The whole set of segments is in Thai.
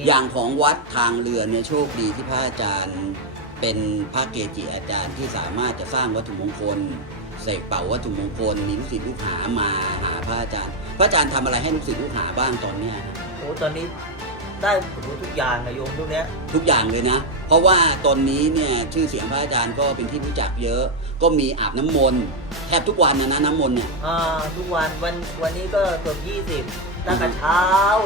มีอย่างของวัดทางเรือเนี่ยโชคดีที่พระอาจารย์ เป็นพระเกจิอาจารย์ที่สามารถจะสร้างวัตถุมงคลเสกเป่าวัตถุมงคลมีลูกศิษย์ลูกหามาหาพระอาจารย์ พระอาจารย์ทำอะไรให้ลูกศิษย์ลูกหาบ้างตอนเนี้ยโอ้ตอนนี้ได้โอ้โหทุกอย่างนะโยมทุกเนี้ยทุกอย่างเลยนะ เพราะว่าตอนนี้เนี่ยชื่อเสียงพระอาจารย์ก็เป็นที่รู้จักเยอะ ก็มีอาบน้ำมนต์แทบทุกวันนะนะน้ำมนต์เนี่ยอ่าทุกวันวันวันนี้ก็เกือบยี่สิบตั้งแต่เช้า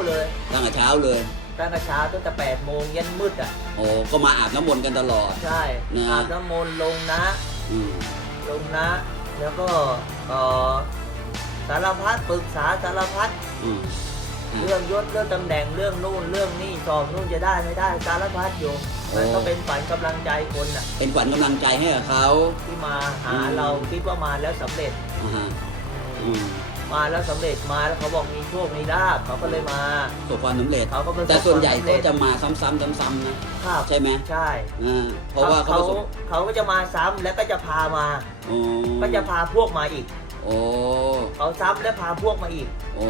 เลยตั้งแต่เช้าเลย ตั้งแต่เช้าตั้งแต่แปดโมงยันมืดอะ โอ้ก็มาอาบน้ำมนต์กันตลอด ใช่นะ อาบน้ำมนต์ลงนะ อืมลงนะ แล้วก็เอ่อสารพัดปรึกษาสารพัดอืมอืมเรื่องยศเรื่องตำแหน่งเรื่องนู่นเรื่องนี่สอบนู่นจะได้ไม่ได้สารพัดโยมมันก็เป็นฝันกำลังใจคนอะ เป็นขวัญกำลังใจให้กับเขาที่มาหาอืมเราคิดว่ามาแล้วสำเร็จ อ่าฮะอืม มาแล้วสำเร็จมาแล้วเขาบอกมีโชคมีลาภเขาก็เลยมา ประสบความสำเร็จ เขาก็ประสบแต่ส่วนใหญ่ความสำก็เร็จ จะมาซ้ำๆซ้ำๆนะ ครับใช่ไหมใช่อ่าเพราะว่าเขาเขาประสบเขาก็จะมาซ้ำแล้วก็จะพามาโอ้ก็จะพาพวกมาอีก โอ้เขาซ้ำและพาพวกมาอีก โอ้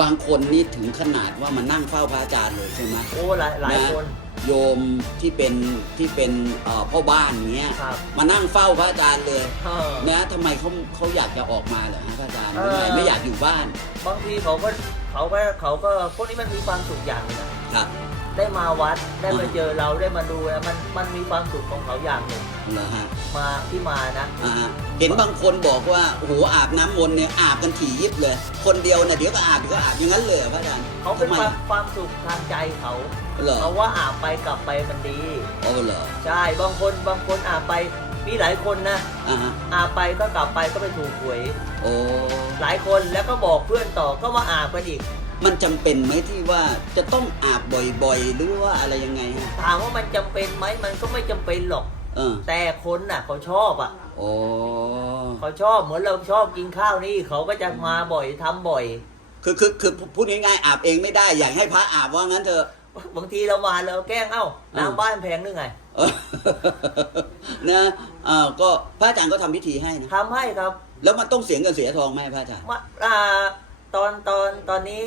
บางคนนี่ถึงขนาดว่ามานั่งเฝ้าพระอาจารย์เลยใช่ไหม โอ้หลายหลายนะ คน โยมที่เป็นที่เป็นเอ่อพ่อบ้านเงี้ยครับมานั่งเฝ้าพระอาจารย์เลยเออนะทำไมเขาเขาอยากจะออกมาเหรอฮะพระอาจารย์เออทำไมไม่อยากอยู่บ้านบางทีเขาก็เขาก็เขาก็พวกนี้มันมีความสุขอย่างหนึงนะครับได้มาวัดได้มาอ่าเจอเราได้มาดูแล้วมันมันมีความสุขของเขาอย่างหนึ่งเหรอฮะมาที่มานะ อ่าฮะเห็นบางคนบอกว่าโอ้โหอาบน้ำมนต์เนี่ยอาบกันถี่ยิบเลย คนเดียวนะเดี๋ยวก็อาบเดี๋ยวก็อาบอย่างนั้นเลยเหรอพระอาจารย์เขาเป็นทำไมความความสุขทางใจเขา เหรอเพราะว่าอาบไปกลับไปมันดีโอ้เหรอใช่ บางคนบางคนอาบไปมีหลายคนนะ อ่าฮะอาบไปก็กลับไปก็ไปถูกหวย โอ้หลายคนแล้วก็บอกเพื่อนต่อก็มาอาบกันอีก มันจำเป็นไหมที่ว่าจะต้องอาบบ่อยๆ หรือว่าอะไรยังไงฮะถามว่ามันจำเป็นไหมมันก็ไม่จำเป็นหรอก เออแต่คนน่ะเขาชอบอะโอ้เขาชอบเหมือนเราชอบกินข้าวนี่เขาก็จะมาบ่อยทำบ่อย คือคือคือพูดง่ายๆอาบเองไม่ได้อยากให้พระอาบว่างั้นเถอะ บางทีเรามาเราแกล้งเอ้าอืมน้ำบ้านแพงหรือไงเออนะเออก็พระอาจารย์ก็ทำพิธีให้นะทำให้ครับแล้วมันต้องเสียเงินเสียทองไหมพระอาจารย์มาอ่าตอนตอนตอนนี้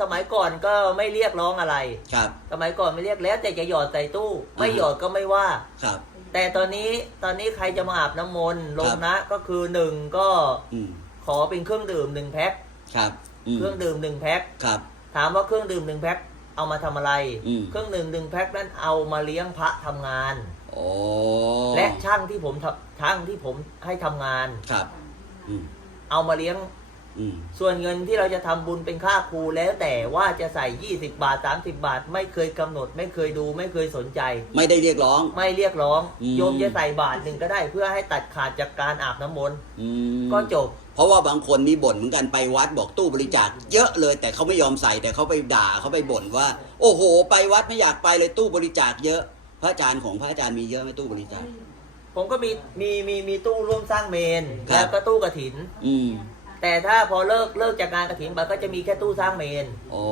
สมัยก่อนก็ไม่เรียกร้องอะไร ครับ สมัยก่อนไม่เรียกแล้วแต่จะหยอดใส่ตู้ ไม่หยอดก็ไม่ว่า ครับ แต่ตอนนี้ตอนนี้ใครจะมาอาบน้ำมนต์ลคงรับนะก็คือหนึ่งก็อืมขอเป็นเครื่องดื่มหนึ่งแพ็คครับอืมเครื่องดื่มหนึ่งแพ็คครับถามว่าเครื่องดื่มหนึ่งแพ็ค เอามาทำอะไร อืม เครื่องดื่มหนึ่งแพ็คนั้นเอามาเลี้ยงพระทำงาน โอ้และช่างที่ผมทำช่างที่ผมให้ทำงาน ครับ อืมเอามาเลี้ยง อืมส่วนเงินที่เราจะทำบุญเป็นค่าครูแล้วแต่ว่าจะใส่ 20 บาท 30 บาท ไม่เคยกำหนด ไม่เคยดู ไม่เคยสนใจ ไม่ได้เรียกร้อง ไม่เรียกร้อง อืม โยมจะใส่บาทหนึ่งก็ได้เพื่อให้ตัดขาดจากการอาบน้ำมนต์อืมก็จบ เพราะว่าบางคนนี่บ่นเหมือนกันไปวัดบอกตู้บริจาคเยอะเลย แต่เขาไม่ยอมใส่แต่เขาไปด่าเขาไปบ่นว่า โอ้โห ไปวัดไม่อยากไปเลยตู้บริจาคเยอะ พระอาจารย์ของพระอาจารย์มีเยอะไหมตู้บริจาค ผมก็มีมีมีมีตู้ร่วมสร้างเมนครับ แล้วก็ตู้กระถิน อืมแต่ถ้าพอเลิกเลิกจากงานกระถินไปก็จะมีแค่ตู้สร้างเมน โอ้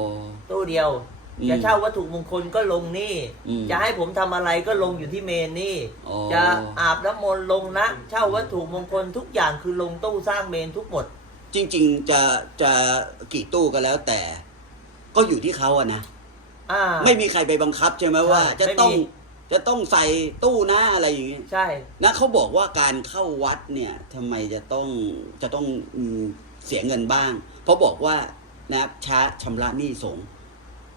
ตู้เดียวอืม จะเช่าวัตถุมงคลก็ลงนี่อืมจะให้ผมทำอะไรก็ลงอยู่ที่เมนนี่อ๋อจะอาบน้ำมนต์ลงนะ เช่าวัตถุมงคลทุกอย่างคือลงตู้สร้างเมนทุกหมด จริง ๆ จะจะกี่ตู้ก็แล้วแต่ ก็อยู่ที่เขาอะนะอ่าไม่มีใครไปบังคับใช่ไหมว่า จะไม่มีต้องจะต้องใส่ตู้หน้าอะไรอย่างเงี้ยใช่นะเขาบอกว่าการเข้าวัดเนี่ยทำไมจะต้องจะต้องอืมเสียเงินบ้าง เพราะบอกว่านะช้าชำระหนี้สงฆ์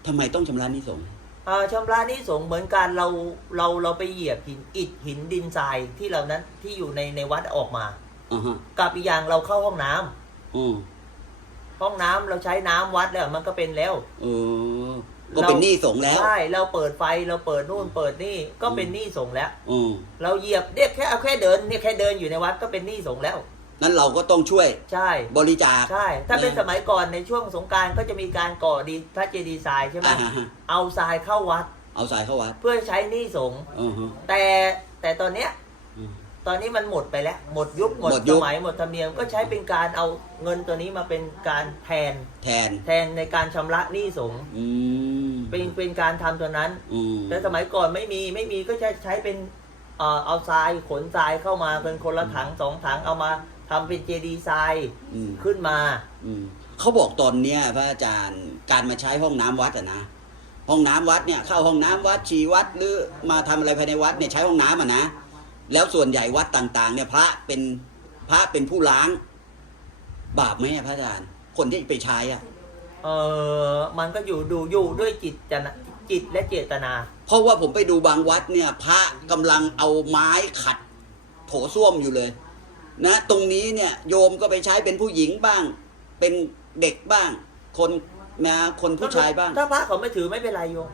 ทำไมต้องชำระหนี้สงฆ์อ่าชำระหนี้สงฆ์เหมือนการเราเราเราไปเหยียบหินอิฐหินดินทรายที่เรานั้นที่อยู่ในในวัดออกมา อ่าฮะกับอีกอย่างเราเข้าห้องน้ำอืมห้องน้ำเราใช้น้ำวัดแล้วมันก็เป็นแล้ว เออ ก็เป็นหนี้สงฆ์แล้ว ใช่เราเปิดไฟเราเปิดนู่นเปิดนี่ก็เป็นหนี้สงฆ์แล้ว อืม เราเหยียบเรียกแค่เอาแค่เดินเนี่ยแค่เดินอยู่ในวัดก็เป็นหนี้สงฆ์แล้ว นั้นเราก็ต้องช่วยใช่ บริจาค ใช่ ถ้าเป็นเออสมัยก่อนในช่วงสงกรารก็จะมีการก่อดีพระเจดีย์ทรายใช่ไหมอ่าฮะ เอาทรายเข้าวัดเอาสายเข้าวัดเพื่อใช้หนี้สงฆ์อือฮะแต่แต่ตอนเนี้ย อืม ตอนนี้มันหมดไปแล้ว หมดยุคหมดหมดยุสค มัยหมดธรรมเนียมก็ใช้เป็นการเอาเงินตัวนี้มาเป็นการแทนแทน แทนในการชำระหนี้สงฆ์อืมเป็นเป็นการทำตัวนั้น อืมแต่สมัยก่อนไม่มีไม่มีก็จะใช้เป็นเอ่อเอาทรายขนทรายเข้ามาเป็นคนละถังสองถังเอามา ทำเป็นเจดีย์ทรายอืม ขึ้นมา อืมเขาบอกตอนเนี้ยพระอาจารย์การมาใช้ห้องน้ำวัดอะนะห้องน้ำวัดเนี่ยเข้าห้องน้ำวัดฉี่วัดหรือมาทำอะไรภายในวัดเนี่ยใช้ห้องน้ำอะนะแล้วส่วนใหญ่วัดต่าง ๆ เนี่ยพระเป็นพระเป็นผู้ล้าง บาปไหมอะพระอาจารย์คนที่ไปใช้อะเออมันก็อยู่ดูอยู่ด้วยจิตจนะจิตและเจตนา เพราะว่าผมไปดูบางวัดเนี่ย พระกำลังเอาไม้ขัด โถส้วมอยู่เลย นะตรงนี้เนี่ยโยมก็ไปใช้เป็นผู้หญิงบ้าง เป็นเด็กบ้าง คนนะคนผู้ชายบ้าง ถ้าพระเขาไม่ถือไม่เป็นไรโยม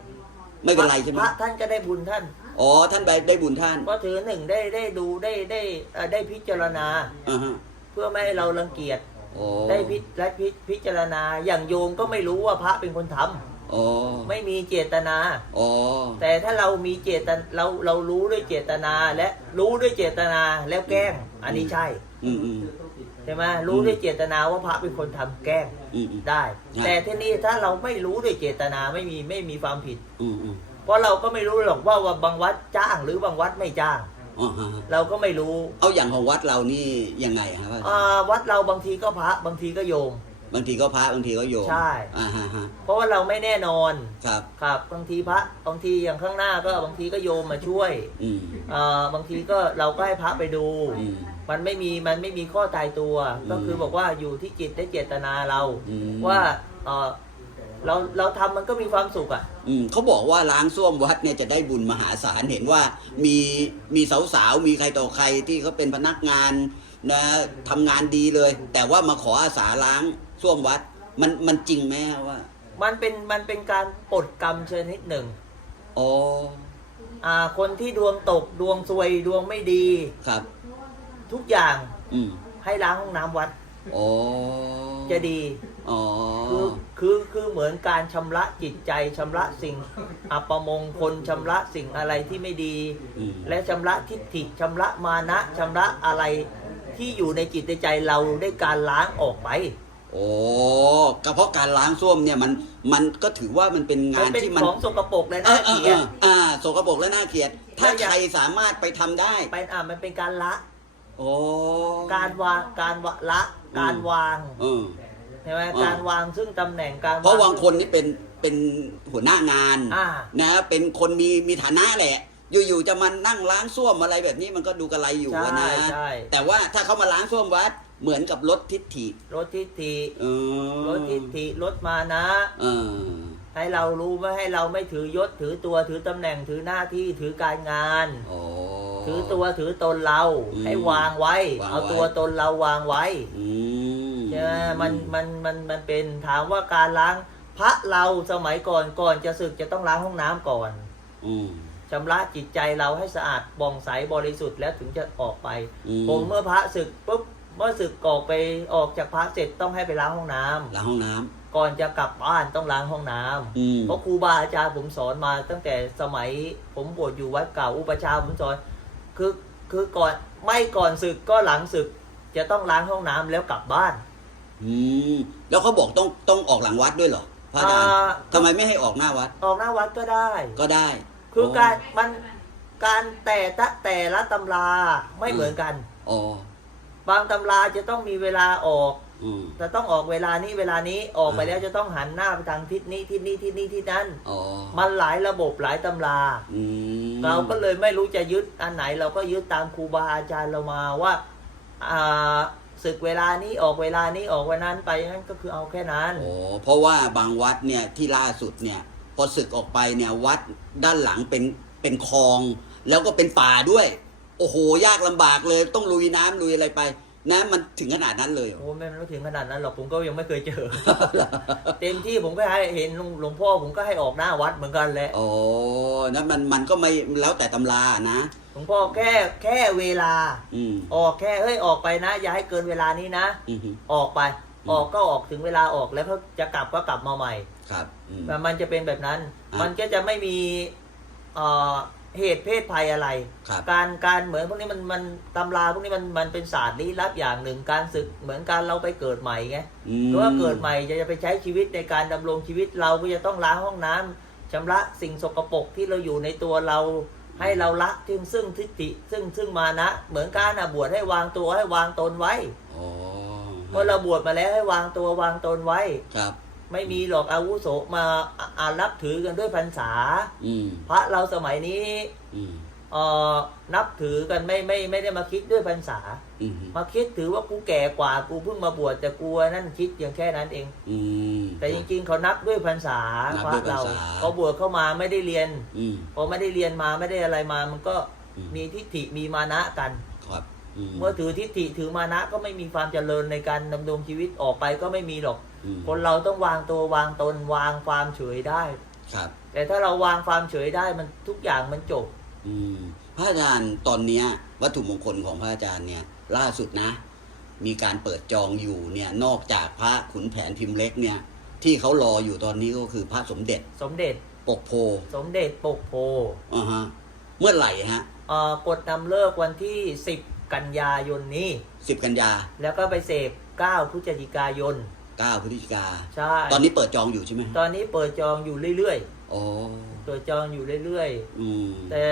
ไม่เป็นไรใช่ไหมพระท่านก็ได้บุญท่านอ๋อท่านไปได้บุญท่านเพราะถือหนึ่งได้ได้ดูได้ได้เอ่อได้พิจารณาอ่าฮะเพื่อไม่ให้เรารังเกียจโอ้ได้พิและพิพิจารณาอย่างโยมก็ไม่รู้ว่าพระเป็นคนทำ อ๋อไม่มีเจตนา อ๋อแต่ถ้าเรามีเจตนาเราเรารู้ด้วยเจตนาและรู้ด้วยเจตนาแล้วแกล้ง อันนี้ใช่อืมอืม ใช่ไหมรู้ด้วยเจตนาว่าพระเป็นคนทำแกล้งอืมอืมได้ครับแต่ที่นี่ถ้าเราไม่รู้ด้วยเจตนาไม่มีไม่มีความผิด อืมอืมเพราะเราก็ไม่รู้หรอกว่าว่าบางวัดจ้างหรือบางวัดไม่จ้าง อ๋อฮะเราก็ไม่รู้เอาอย่างของวัดเรานี่ยังไงครับอ่าวัดเราบางทีก็พระบางทีก็โยม บางทีก็พระบางทีก็โยมใช่ อ่าฮะฮะเพราะว่าเราไม่แน่นอน ครับ ครับบางทีพระบางทีอย่างข้างหน้าก็บางทีก็โยมมาช่วยอืมอ่าบางทีก็เราก็ให้พระไปดู อืม มันไม่มีมันไม่มีข้อตายตัว อืมก็คือบอกว่าอยู่ที่จิตและเจตนาเรา อืม ว่าเออเราเราทำมันก็มีความสุขอะ อืมเขาบอกว่าล้างส้วมวัดเนี่ยจะได้บุญมหาศาลเห็นว่ามีมีสาวๆมีใครต่อใครที่เขาเป็นพนักงานนะทำงานดีเลย แต่ว่ามาขออาสาล้าง ส้วมวัด มันมันจริงไหมว่ามันเป็นมันเป็นการปลดกรรมชนิดหนึ่งอ๋ออ่า คนที่ดวงตกดวงซวยดวงไม่ดี ครับ ทุกอย่าง อืมให้ล้างห้องน้ำวัด อ๋อจะดี อ๋อคือคือคือเหมือนการชำระจิตใจชำระสิ่งอัปมงคลชำระสิ่งอะไรที่ไม่ดี อืมและชำระทิฏฐิชำระมานะชำระอะไรที่อยู่ในจิตในใจเราได้การล้างออกไป โอ้ก็เพราะการล้างส้วมเนี่ยมันมันก็ถือว่ามันเป็นมังานเป็นที่มันของสกปรกและเอน่าอเออเกลีเอยดออ่าสกปรกและน่าเกลียด ถ้าแล้วอย่าใครสามารถไปทำได้เป็นอ่ามันเป็นการละโอ้การวางการวะละการวางเออใช่ไหมอ่าการวางซึ่งตำแหน่งการเพราะบางคนนี่เป็นเป็นหัวหน้างานอ่านะ เป็นคนมีมีฐานะแหละ อยู่ๆจะมานั่งล้างส้วมอะไรแบบนี้มันก็ดูกระไรอยู่อะใช่นะใช่แต่ว่าถ้าเขามาล้างส้วมวัด เหมือนกับลดทิฏฐิลดทิฏฐิเออลดทิฏฐิลดมานะเออให้เรารู้ว่าให้เราไม่ถือยศถือตัวถือตำแหน่งถือหน้าที่ถือการงานโอ้ถือตัวถือตนเราอืมให้วางไว้วางเอาไว้ตัวตนเราวางไว้อืมใช่ไหมมันมันมันมันเป็นถามว่าการล้างพระเราสมัยก่อนก่อนจะศึกจะต้องล้างห้องน้ำก่อนอืมชำระจิตใจเราให้สะอาดบ่องใสบริสุทธิ์แล้วถึงจะออกไปอืมผมเมื่อพระศึกปุ๊บเมื่อศึกออกไปออกจากพระเสร็จต้องให้ไปล้างห้องน้ำล้างห้องน้ำ ก่อนจะกลับบ้านต้องล้างห้องน้ำอืม เพราะครูบาอาจารย์ผมสอนมาตั้งแต่สมัยผมบวชอยู่วัดเก่าอุปชฌาย์ผมสอนคือคือก่อนไม่ก่อนศึกก็หลังศึก จะต้องล้างห้องน้ำแล้วกลับบ้านอืมแล้วเขาบอกต้องต้องออกหลังวัดด้วยเหรอพระอาจารย์อ่าทำไมไม่ให้ออกหน้าวัดออกหน้าวัดก็ได้ ก็ได้คือการมันการแต่ละแต่ละตำราไม่เหมือนกัน อ๋อ บางตำราจะต้องมีเวลาออก อืมจะต้องออกเวลานี้เวลานี้ออกไปแล้วจะต้องหันหน้าไปทางทิศนี้ทิศนี้ทิศนี้ทิศนั้น อ๋อมันหลายระบบหลายตำรา อืมเราก็เลยไม่รู้จะยึดอันไหน เราก็ยึดตามครูบาอาจารย์เรามาว่าอ่าศึกเวลานี้ออกเวลานี้ออกวันนั้นไปนั้นก็คือเอาแค่นั้น โอ้เพราะว่าบางวัดเนี่ยที่ล่าสุดเนี่ย พอศึกออกไปเนี่ยวัดด้านหลังเป็นเป็นคลอง แล้วก็เป็นป่าด้วย โอ้โหยากลำบากเลย ต้องลุยน้ำลุยอะไรไปนะมันถึงขนาดนั้นเลยเหรอโอ้ไม่ไม่ถึงขนาดนั้นหรอกผมก็ยังไม่เคยเจอ เต็มที่ผมก็ให้เห็นหลวงหลวงพ่อผมก็ให้ออกหน้าวัดเหมือนกันแหละโอ้นั้นมันมันก็ไม่แล้วแต่ตำรานะหลวงพ่อแค่แค่เวลาอืมออกแค่เฮ้ยออกไปนะ อย่าให้เกินเวลานี้นะอืมออกไปอืมออกก็ออกถึงเวลาออกแล้วเขาจะกลับก็กลับมาใหม่ ครับอืมแต่มันจะเป็นแบบนั้นอะมันก็จะไม่มีเอ่อ เหตุเพศภัยอะไร ครับ การการเหมือนพวกนี้มันมันตำราพวกนี้มันมันเป็นศาสตร์ลี้ลับอย่างหนึ่งการศึกเหมือนการเราไปเกิดใหม่ไงอืม เพราะว่าเกิดใหม่จะจะไปใช้ชีวิตในการดำรงชีวิตเราก็จะต้องล้างห้องน้ำชำระสิ่งสกปรกที่เราอยู่ในตัวเรา ให้เราละซึ่งซึ่งทิฏฐิซึ่งซึ่งมานะ เหมือนการนะบวชให้วางตัวให้วางตนไว้อ๋อเมื่อเราบวชมาแล้วให้วางตัววางตนไว้ ครับ ไม่มีหรอกอาวุโสมาอ่าอ่านับถือกันด้วยพรรษาอืมพระเราสมัยนี้อืมเอ่อนับถือกันไม่ไม่ไม่ได้มาคิดด้วยพรรษาอืมมาคิดถือว่ากูแก่กว่ากูเพิ่งมาบวชแต่กูนั่นคิดเพียงแค่นั้นเองอืมแต่จริงๆเขานับด้วยพรรษานับพด้ระวยพรรเราษาเขาบวชเข้ามาไม่ได้เรียนอืมพอไม่ได้เรียนมาไม่ได้อะไรมา มันก็อืมมีทิฏฐิมีมานะกันครับอืม เมื่อถือทิฏฐิถือมานะก็ไม่มีความเจริญในการดำรงชีวิตออกไปก็ไม่มีหรอกอืมคนเราต้องวางตัววางตนวางความเฉยได้ ครับ แต่ถ้าเราวางความเฉยได้มันทุกอย่างมันจบ อืมพระอาจารย์ตอนเนี้ย วัตถุมงคลของพระอาจารย์เนี่ย ล่าสุดนะ มีการเปิดจองอยู่เนี่ย นอกจากพระขุนแผนพิมพ์เล็กเนี่ย ที่เขารออยู่ตอนนี้ก็คือพระสมเด็จ สมเด็จปกโพ สมเด็จปกโพอ่าฮะเมื่อไหร่ฮะเอ่อกดนำเลิกวันที่10 กันยายนนี้ สิบกันยาแล้วก็ไปเสพ9พฤศจิกายนเก้าพฤศจิกา ใช่ตอนนี้เปิดจองอยู่ใช่ไหมตอนนี้เปิดจองอยู่เรื่อยโอ้ๆเปิดจองอยู่เรื่อยอืมๆ แต่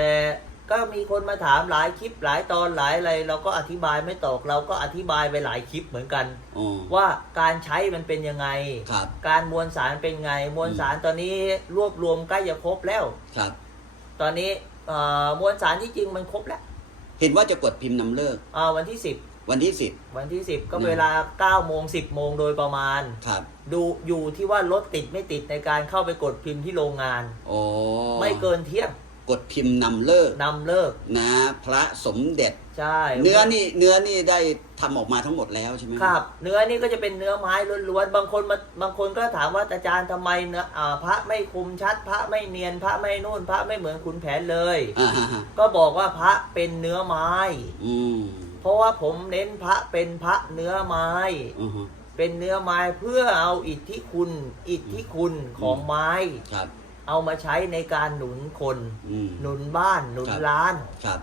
ก็มีคนมาถามหลายคลิปหลายตอนหลายอะไร เราก็อธิบายไม่ตกเราก็อธิบายไปหลายคลิปเหมือนกัน อ๋อว่าการใช้มันเป็นยังไง ครับ การมวลสารเป็นไง มวลสารตอนนี้รวบรวมใกล้จะครบแล้ว ครับ ตอนนี้เอ่อมวลสารที่จริงมันครบแล้ว เห็นว่าจะกดพิมพ์นำเลิก อ่าวันที่วันที่สิบ10วันที่10ก็อืมเวลา9โมง10โมงโดยประมาณ ครับดูอยู่ที่ว่ารถติดไม่ติดในการเข้าไปกดพิมพ์ที่โรงงาน โอ้ไม่เกินเที่ยง กดพิมพ์นำเลิกนำเลิกนะพระสมเด็จใช่เนื้อนี่เนื้อนี่ได้ทำออกมาทั้งหมดแล้วใช่ไหมครับ เนื้อนี่ก็จะเป็นเนื้อไม้ล้วนๆบางคนมาบางคนก็ถามว่าอาจารย์ทำไมเนื้ออ่าพระไม่คมชัด พระไม่เนียนพระไม่นู่น พระไม่เหมือนขุนแผนเลย อ่าฮะฮะก็บอกว่าพระเป็นเนื้อไม้ อืมเพราะว่าผมเน้นพระเป็นพระเนื้อไม้ อือฮึเป็นเนื้อไม้เพื่อเอาอิทธิคุณ อิทธิคุณของไม้ ครับ เอามาใช้ในการหนุนคน อืม หนุนบ้านหนุนครับ ร้าน ครับ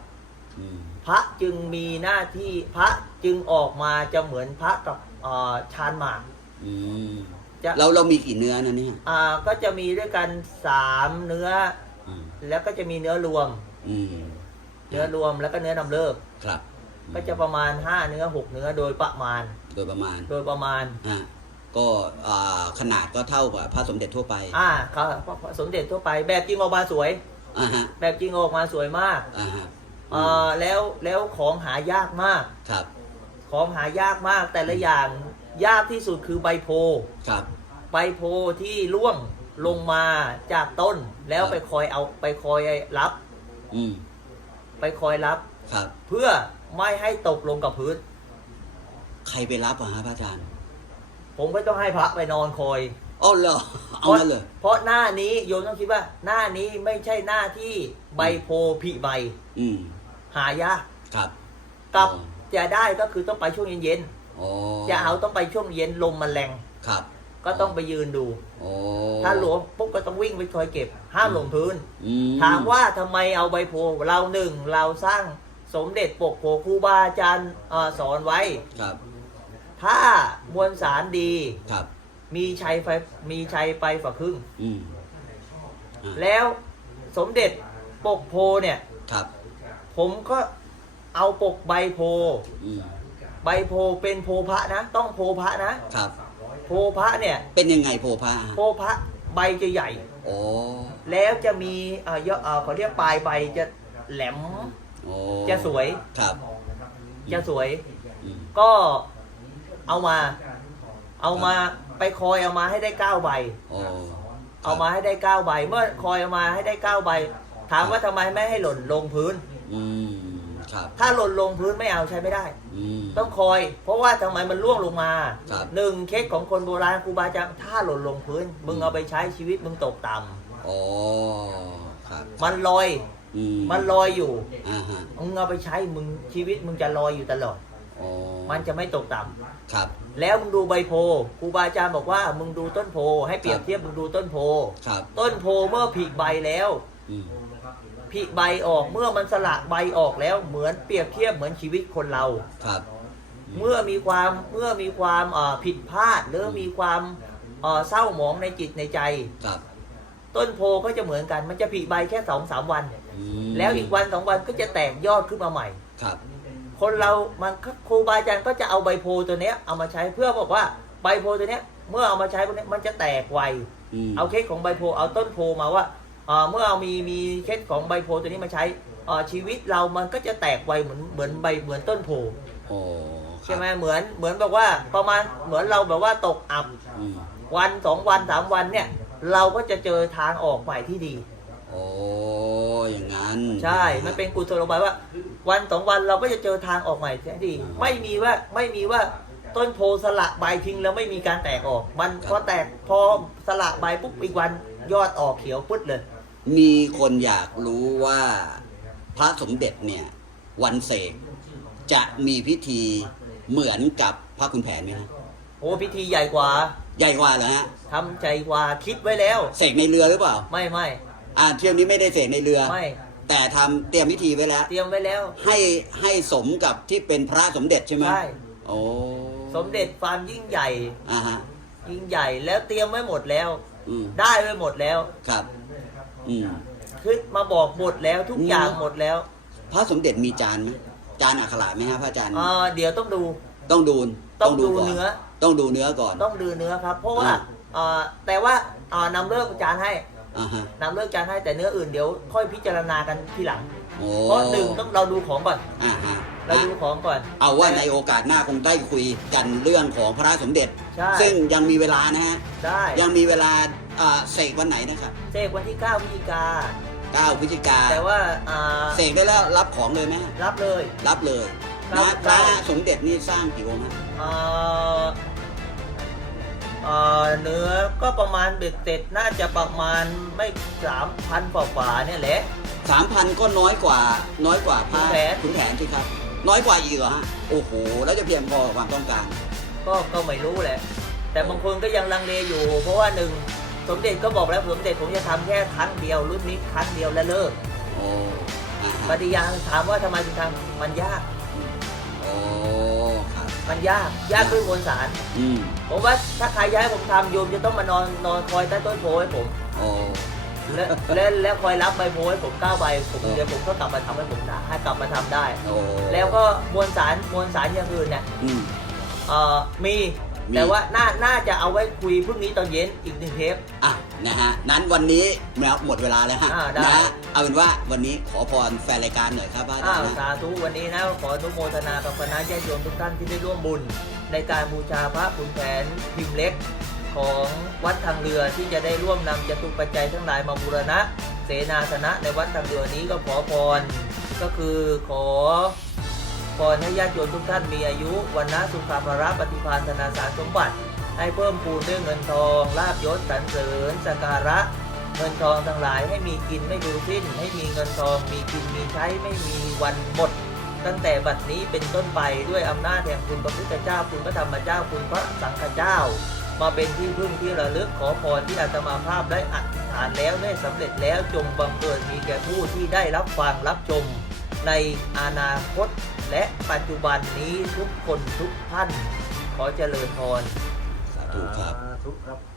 อืม พระจึงมีหน้าที่พระจึงออกมาจะเหมือนพระกับเอ่อชานหมาก อืมจะ เราเรามีกี่เนื้อนะเนี่ยอ่าก็จะมีด้วยกันสามเนื้อ อืมแล้วก็จะมีเนื้อรวม อืมเนื้อรวมแล้วก็เนื้อนำเลิก ครับก็จะประมาณห้าเนื้อหกเนื้อโดยประมาณ โดยประมาณโดยประมาณ ฮะ ก็อ่าขนาดก็เท่ากับพระสมเด็จทั่วไปอ่าครับสมเด็จทั่วไป แบบจริงออกมาสวย อ่าฮะแบบจริงออกมาสวยมากอ่าฮะอ่าแล้วแล้วของหายากมาก ครับ ของหายากมากแต่ละอย่างยากที่สุดคือใบโพธิ์ครับ ใบโพธิ์ที่ร่วงลงมาจากต้น แล้วครับ ไปคอยเอาไปคอยรับ อืมไปคอยรับ ครับ เพื่อไม่ให้ตกลงกับพื้น ใครไปรับอะฮะพระอาจารย์ ผมก็ต้องให้พระไปนอนคอยอ๋อเหรอเอางั้นเลยเพราะหน้านี้โยมต้องคิดว่า หน้านี้ไม่ใช่หน้าที่ใบโพธิ์ผลิใบ อืมหายากครับกับอ๋อจะได้ก็คือต้องไปช่วงเย็นอ๋อๆจะเอาต้องไปช่วงเย็นลมมันแรงครับ ก็ต้องไปยืนดูโอ้ถ้าหลวมปุ๊บก็ต้องวิ่งไปคอยเก็บ ห้ามหลงพื้นอืถามว่าทำไมเอาใบโพธิ์เราหนึ่งเราสร้างสมเด็จปกโพครูบาอาจารย์เอ่อสอนไว้ครับ ถ้ามวลสารดี ครับ มีชัยไฟมีชัยไปฝ่าครึ่ง อืมอะแล้วสมเด็จปกโพเนี่ย ครับ ผมก็เอาปกใบโพ อืมใบโพเป็นโพพระนะ ต้องโพพระนะ ครับ โพพระเนี่ย เป็นยังไงโพพาโพพระใบจะใหญ่ โอ้แล้วจะมีเอ่อยอดเอ่อเขาเรียกปลายใบจะแหลม โอ้จะสวย ครับจะสวย อืมก็ เอามา เอามาไปคอยเอามาให้ได้เก้าใบโอ้เอามาให้ได้เก้าใบ เมื่อคอยเอามาให้ได้เก้าใบ ถามว่าทำไมไม่ให้หล่นลงพื้น อืมครับถ้าหล่นลงพื้นไม่เอาใช้ไม่ได้ อืม ต้องคอย เพราะว่าทำไมมันร่วงลงมาครับ หนึ่งเคสของคนโบราณครูบาอาจารย์ถ้าหล่นลงพื้น มึงเอาไปใช้ชีวิตมึงตกต่ำโอ้ครับมันลอย อืมมันลอยอยู่ อ่าฮะมึงเอาไปใช้มึงชีวิตมึงจะลอยอยู่ตลอด โอ้มันจะไม่ตกต่ำครับ แล้วมึงดูใบโพครูบาอาจารย์บอกว่ามึงดูต้นโพให้เปรียบเทียบมึงดูต้นโพครับ ต้นโพเมื่อผลิใบแล้วอืมผลิใบออกเมื่อมันสละใบออกแล้วเหมือนเปรียบเทียบเหมือนชีวิตคนเรา ครับ เมื่อมีความเมื่อมีความเอ่อผิดพลาดหรือมีความเอ่อเศร้าหมองในจิตในใจ ครับต้นโพก็จะเหมือนกันมันจะผลิใบแค่สองสามวัน อืมแล้วอีกวันสองวันก็จะแตกยอดขึ้นมาใหม่ ครับ คนเรามันก็ครูบาอาจารย์ก็จะเอาใบโพตัวเนี้ยเอามาใช้เพื่อบอกว่าใบโพตัวเนี้ยเมื่อเอามาใช้พวกนี้มันจะแตกไวมเอาเคสของใบโพธิ์เอาต้นโพมาว่าเอ่อเมื่อเอามีมีเคสของใบโพธิ์ตัวนี้มาใช้เอ่อชีวิตเรามันก็จะแตกไวเหมือนเหมือนใบเหมือนต้นโพธิ์โอ้ครับใช่ไหมเหมือนเหมือนแบบว่าประมาณเหมือนเราแบบว่าตกอับ อืมวันสองวันสามวันเนี่ย เราก็จะเจอทางออกใหม่ที่ดี โอ้อย่างนั้นใช่ มันเป็นกุศโลบายว่า วันสองวันเราก็จะเจอทางออกใหม่ที่ดี ไม่มีว่าไม่มีว่าต้นโพสละใบทิ้งแล้วไม่มีการแตกออก มันพอแตกพอสละใบปุ๊บอีกวันยอดออกเขียวปุ๊ดเลย มีคนอยากรู้ว่าพระสมเด็จเนี่ย วันเสกจะมีพิธีเหมือนกับพระคุณแผนไหมฮะโอ้พิธีใหญ่กว่า ใหญ่กว่าเหรอฮะทำใจกว่าคิดไว้แล้ว เสกในเรือหรือเปล่า ไม่ไม่อ่าเที่ยวนี้ไม่ได้เสกในเรือไม่ แต่ทำเตรียมพิธีไว้แล้ว เตรียมไว้แล้ว ให้ให้สมกับที่เป็นพระสมเด็จใช่ไหมใช่ โอ้สมเด็จความยิ่งใหญ่ อ่าฮะ ยิ่งใหญ่แล้วเตรียมไว้หมดแล้ว อืมได้ไว้หมดแล้วครับ อืม คือมาบอกหมดแล้วทุกอย่างหมดแล้วพระสมเด็จมีจานไหมจานอักขระไหมฮะพระอาจารย์ เอ่อเดี๋ยวต้องดู ต้องดูต้องดูก่เนื้อ ต้องดูเนื้อก่อน ต้องดูเนื้อครับ เพราะว่าอ่า เอ่อแต่ว่าเอ่อนำเลิกจานให้ อ่าฮะนำเลิกจานให้แต่เนื้ออื่นเดี๋ยวค่อยพิจารณากันทีหลัง โอ้เพราะหนึ่งต้องเราดูของก่อน อ่าฮะเราดูของก่อน เอาว่าในโอกาสหน้าคงได้คุยกันเรื่องของพระสมเด็จ ใช่ ซึ่งยังมีเวลานะฮะ ได้ยังมีเวลาอ่าเสกวันไหนนะครับ เสกวันที่9พฤศจิกา 9พฤศจิกาแต่ว่าอ่าเสกได้แล้วรับของเลยไหมฮะรับเลย รับเลยครันะบ พระสมเด็จนี่สร้างกี่องค์ฮะเอ่อ เอ่อเนื้อก็ประมาณเบ็ดเสร็จน่าจะประมาณไม่สามพันกว่าฝาเนี่ยแหละ สามพันก็น้อยกว่าน้อยกว่าพระขุนแผน ขุนแผนสิครับ น้อยกว่าอีกเหรอฮะโอ้โหแล้วจะเพียงพอกับความต้องการ ก็ก็ไม่รู้แหละ แต่บางคนก็ยังลังเลอยู่ เพราะว่าหนึ่งสมเด็จก็บอกแล้วสมเด็จผมจะทำแค่ครั้งเดียวรุ่นนี้ครั้งเดียวแล้วเลิกโอ้อ่าปฮะฏิญาณถามว่าทำไมถึงทำมันยากโอ้ครับ มันยากยากด้วยมวลสารอืมผมว่าถ้าใครย้ายผมทำโยมจะต้องมานอนนอนคอยใต้ต้นโพให้ผม โอ้ และและและคอยรับใบโพให้ผมเก้าใบผมเออเดี๋ยวผมก็กลับมาทำให้ผมได้ให้กลับมาทำได้ โอ้แล้วก็มวลสารมวลสารอย่างอื่นเนี่ยอืม เอ่อมี มีแต่ว่าน่าน่าจะเอาไว้คุยพรุ่งนี้ตอนเย็นอีกหนึ่งเทป อะนะฮะนั้นวันนี้หมดเวลาแล้วฮะอ่าได้ นะฮะเอาเป็นว่าวันนี้ขอพรแฟนรายการหน่อยครับพระอาจาอ้ารวย์นะ สาธุวันนี้นะ ขออนุโมทนากับคณะญาติโยมทุกท่านที่ได้ร่วมบุญ ในการบูชาพระขุนแผนพิมพ์เล็ก ของวัดทางเรือที่จะได้ร่วมนำจตุปัจจัยทั้งหลายมาบูรณะ เสนาสนะในวัดทางเรือนี้ก็ขอพรก็คือขอ พรให้ญาติโยมทุกท่านมีอายุวันนะสุขภาระปฏิภาณธนาสารสมบัติ ให้เพิ่มพูนด้วยเงินทองลาบยศสรรเสริญสกการะ เงินทองทั้งหลายให้มีกินไม่ดูสิ้น ให้มีเงินทองมีกินมีใช้ไม่มีวันหมด ตั้งแต่บัดนี้เป็นต้นไปด้วยอำนาจแห่งคุณพระพุทธเจ้าคุณพระธรรมเจ้าคุณพระสังฆเจ้า มาเป็นที่พึ่งที่ระลึกขอพรที่อาตมาภาพได้อธิษฐานแล้วได้สำเร็จแล้วจงบังเกิดมีแก่ผู้ที่ได้รับฟังรับชม ในอนาคตและปัจจุบันนี้ทุกคนทุกท่าน ขอเจริญพร สาธุครับ ทุกครับ